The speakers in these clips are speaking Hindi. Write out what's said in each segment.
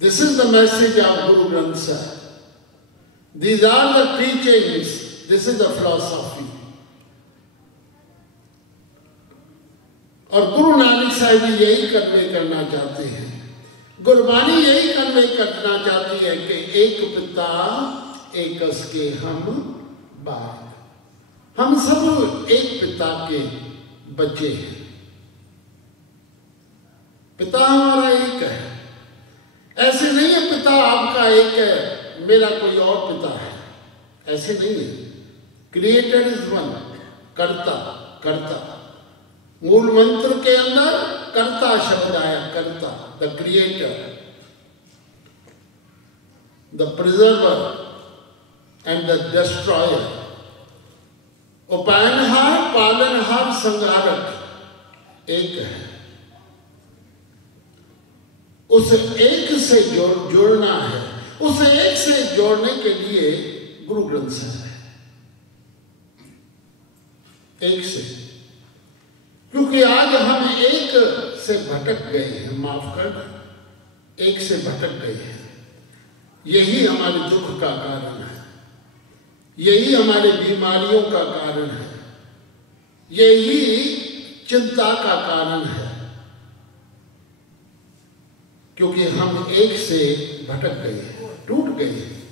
This is the message of Guru Granth Sahib. These are the teachings. This is the philosophy. और गुरु नानक साहिब जी यही कन्वे करना चाहते हैं, गुरबानी यही कन्वे करना चाहती है कि एक पिता एक के हम बाप, हम सब एक पिता के बच्चे हैं। पिता हमारा एक है, ऐसे नहीं है पिता आपका एक है मेरा कोई और पिता है, ऐसे नहीं है। क्रिएटर इज वन, कर्ता कर्ता, मूल मंत्र के अंदर कर्ता शब्द आया, कर्ता, the creator, the preserver and the destroyer, उपायनहार पालनहार संहारक एक है। उस एक से जोड़ना है, उस एक से जोड़ने के लिए गुरु ग्रंथ साहिब है, एक से। क्योंकि आज हम एक से भटक गए हैं, माफ कर, एक से भटक गए हैं। यही हमारे दुख का कारण है, यही हमारी बीमारियों का कारण है, यही चिंता का कारण है, क्योंकि हम एक से भटक गए हैं, टूट गए हैं।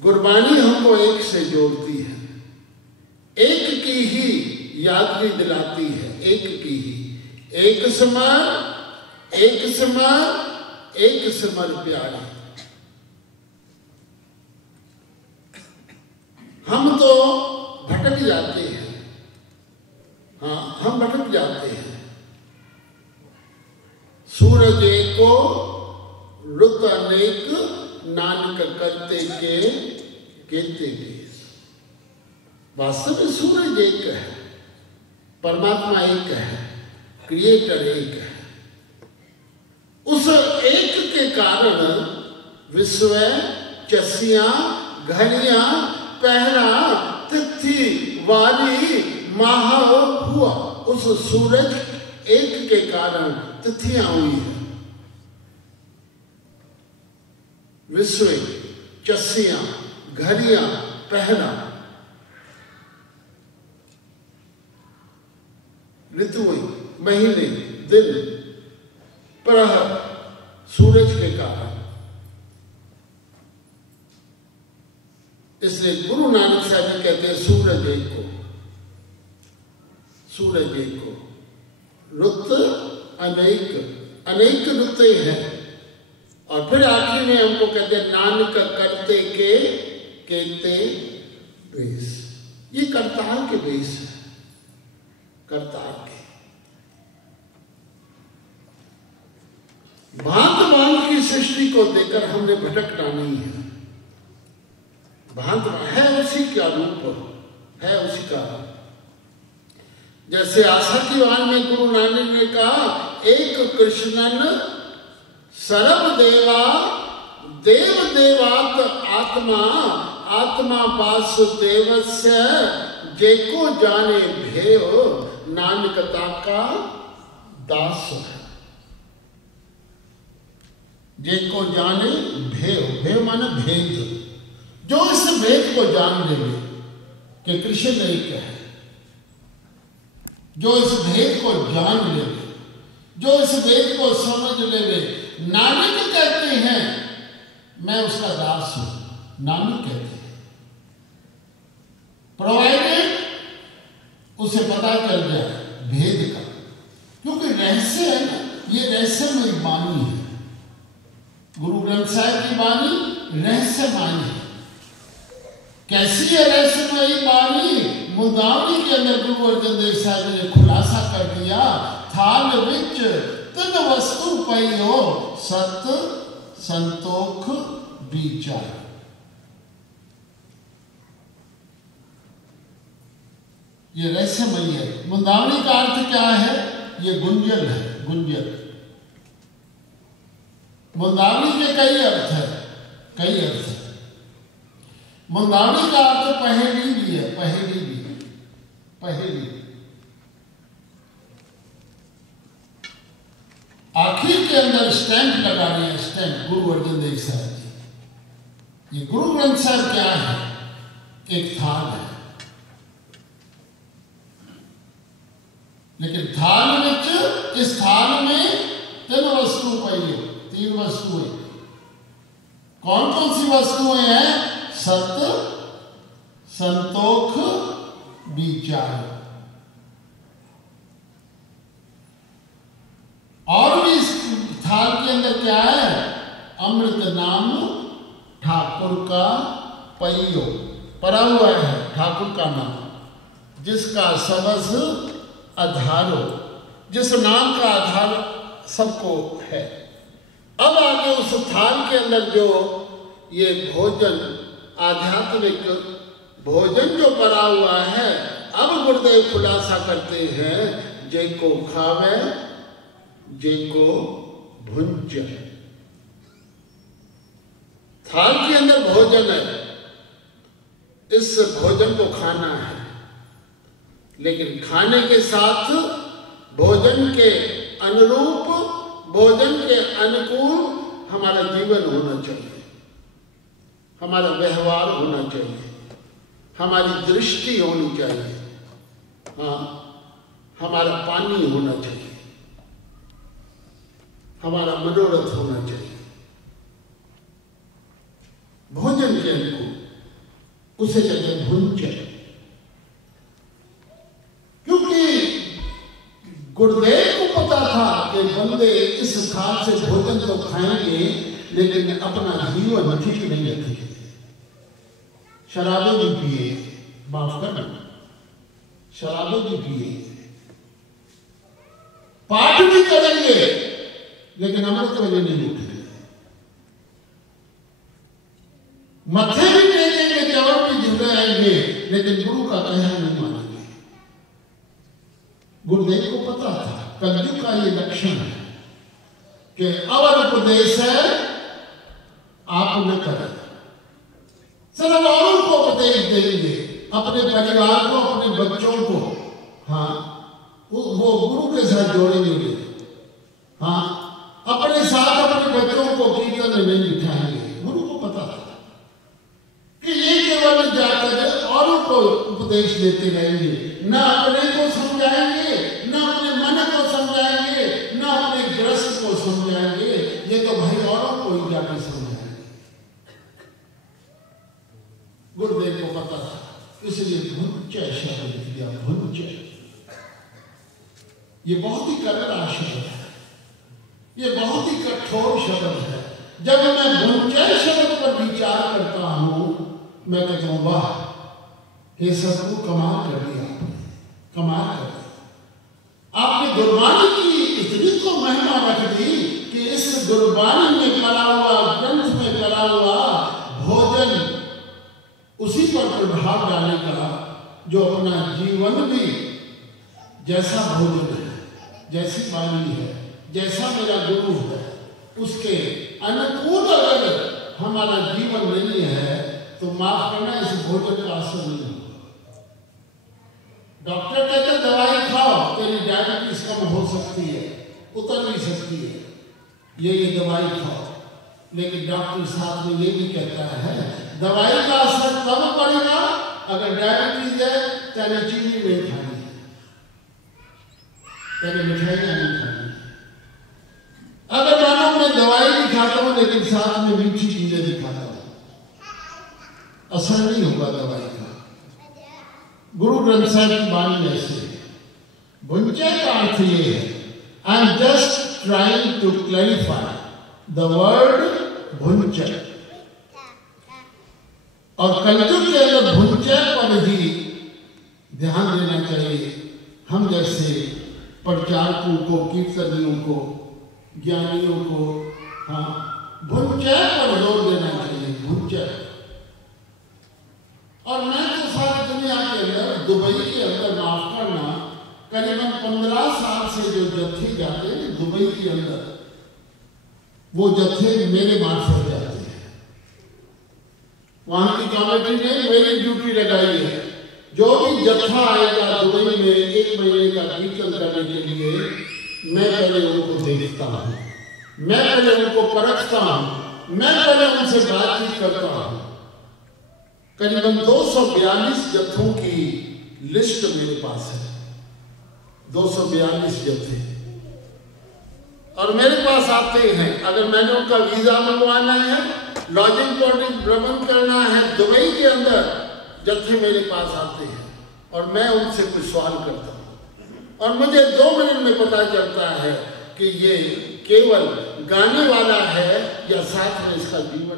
गुरबानी हमको एक से जोड़ती है, एक की ही याद भी दिलाती है, एक की ही। एक समर एक समर एक समर प्यारी। हम तो भटक जाते हैं, हाँ हम भटक जाते हैं। सूरज एको रुत अनेक, नानक करते के कहते के। वास्तव में सूरज एक है, परमात्मा एक है, क्रिएटर एक है। उस एक के कारण विश्व, चस्सियां, घड़ियां, पहरा, तिथि, वाली, माह हुआ। उस सूरज एक के कारण तिथियां हुई है। विश्व, चस्सियां, घड़ियां, पहरा, ऋतुएं, महीने, दिन, प्रहर, सूरज के कारण। इसलिए गुरु नानक साहब जी कहते हैं सूरज एक को, सूरज एक को, रुत अनेक, अनेक रुते हैं। और फिर आखिर में हमको कहते हैं नानक करते के कहते बेस। ये करतार के बेस है, करतार के। भांत भांत की सृष्टि को देखकर हमने भटकना नहीं है। भांत है उसी का रूप, है उसी का। जैसे आशा की वाण में गुरु नानक ने कहा, एक कृष्णन सर्व देवा, देव देवात आत्मा, आत्मा वासुदेवस्य, जेको जाने भेव, नानकता का दास है। जेको जाने भेव, भेव माने भेद। जो इस भेद को जान लेवे कि कृष्ण एक है, जो इस भेद को जान लेवे, जो इस भेद को समझ लेवे, नानक कहते हैं मैं उसका दास हूं। नानक कहते हैं, प्रोवाइडेड उसे पता चल जाए भेद का। क्योंकि रहस्य है ना, ये रहस्यमयी वाणी है। गुरु ग्रंथ साहिब की वाणी रहस्यमयी है। कैसी है रहस्यमयी वाणी? मुदावनी के अंदर गुरु अर्जन देव साहब ने खुलासा कर दिया, थाल विच तन वस्तु पई हो, सत संतोख विचार। ये रहस्यमयी है। मुदावनी का अर्थ क्या है? ये गुंजन है, गुंजन। मुदावनी के कई अर्थ है, कई अर्थ है। मुदावनी का अर्थ पहेली भी है, पहेली भी, पहेली। आखिर के अंदर स्टैंप लगा रहे हैं, स्टैंप गुरु अर्जन देव साहब जी। ये गुरु ग्रंथ साहब क्या है? एक थाल है, लेकिन थाल में, इस थाल में 3 वस्तु पाई है, 3 वस्तुएं। कौन कौन सी वस्तुएं हैं? सत्य, संतोख, विचार। और भी इस थाल के अंदर क्या है? अमृत नाम ठाकुर का पइयो पड़ा हुआ है, ठाकुर का नाम, जिसका सबस आधारो, जिस नाम का आधार सबको है। अब आगे उस थाल के अंदर जो ये भोजन, आध्यात्मिक भोजन जो पड़ा हुआ है, अब गुरुदेव खुलासा करते हैं, जिनको खावे जिनको भुंज। थाल के अंदर भोजन है, इस भोजन को खाना है, लेकिन खाने के साथ भोजन के अनुरूप, भोजन के अनुकूल हमारा जीवन होना चाहिए, हमारा व्यवहार होना चाहिए, हमारी दृष्टि होनी चाहिए, हाँ, हमारा पानी होना चाहिए, हमारा मनोरथ होना चाहिए। भोजन के अनुकूल उसे कहते हैं भुंज। क्योंकि गुरुदेव को पता था कि बंदे इस थाल से भोजन तो खाएंगे, लेकिन अपना जीवन ठीक नहीं रखेंगे। शराबें भी पिए, माफ करना, शराबें भी पिए, पाठ भी करेंगे, लेकिन अमृत वेले नहीं उठेंगे। मत्थे भी टेकेंगे, केवल भी झूले आएंगे, लेकिन गुरु का कहना नहीं मानेंगे। गुरुदेव को पता था कलयुग का ये लक्षण है कि अवर उपदेश है आप न करें, सिर्फ औरों को उपदेश देंगे, अपने परिवार को, अपने बच्चों को, हाँ, वो गुरु के साथ जोड़ेंगे, हाँ, अपने साथ अपने बच्चों को कीर्तन में नहीं बिठाएंगे। गुरु को पता था कि ये केवल जाकर औरों को उपदेश देते रहेंगे, न अपने को समझाएंगे, न अपने मन को समझाएंगे, न अपने ग्रस्त को समझाएंगे, ये तो भाई औरों को ही जाकर समझाएंगे। गुरुदेव को पता था, इसलिए भुंज शब्द दिया। भुंज ये बहुत ही कड़वा शब्द है, ये बहुत ही कठोर शब्द है। जब मैं भुंज शब्द पर विचार करता हूं, मैं कहता हूं वाह, ये सबको कमाल कर दिया, कमाल कर दिया। आपने गुरबानी की इतनी तो महिमा रख दी कि इस गुरबानी में पड़ा हुआ, ग्रंथ में पड़ा हुआ भोजन उसी पर प्रभाव डालेगा, जो अपना जीवन भी जैसा भोजन है, जैसी वाणी है, जैसा मेरा गुरु है, उसके अनुकूल अगर हमारा जीवन नहीं है, तो माफ करना, इस भोजन का असर नहीं होगा। डॉक्टर कहते हैं दवाई खाओ, तेरी डायबिटीज कम हो सकती है, उतर भी सकती है, ये दवाई खाओ, लेकिन डॉक्टर साहब ने ये भी कहता है दवाई का असर तब पड़ेगा अगर डायबिटीज है, तेरे चीनी नहीं खानी है, तेरे मिठाइयां नहीं खानी है। अगर मानो मैं दवाई भी खाता हूं, लेकिन साथ में मीठी चीजें भी खाता हूं, असर नहीं होगा दवाई का। गुरु ग्रंथ साहब की वाणी ऐसे है। भुंजे का अर्थ ये है, I am just trying to clarify the word भुंज। और कलयुग के अंदर भुंजे पर भी ध्यान देना चाहिए। हम जैसे प्रचारकों को, कीर्तनियों को, ज्ञानियों को, हाँ, भुंजे पर जोर देना चाहिए, भुंजे। और मैं तो सारी दुनिया के अंदर, दुबई के अंदर, माफ करना, करीबन 15 साल से जो जत्थे जाते हैं दुबई के अंदर, वो जत्थे मेरे मार्फत जाते हैं। वहां की कमेटी ने मेरी ड्यूटी लगाई है, जो भी जत्था आएगा दुबई में 1 महीने का कीर्तन करने के लिए, मैं पहले उनको देखता हूँ, मैं पहले उनको परखता हूं, मैं पहले उनसे बातचीत करता हूं। करीबन 242 जत्थों की लिस्ट मेरे पास है, 242 जत्थे, और मेरे पास आते हैं। अगर मैंने उनका वीजा मंगवाना है, लॉजिंग लॉजिंग भ्रमण करना है, दुबई के अंदर जत्थे मेरे पास आते हैं और मैं उनसे कुछ सवाल करता हूं और मुझे 2 मिनट में पता चलता है कि ये केवल गाने वाला है या साथ में इसका जीवन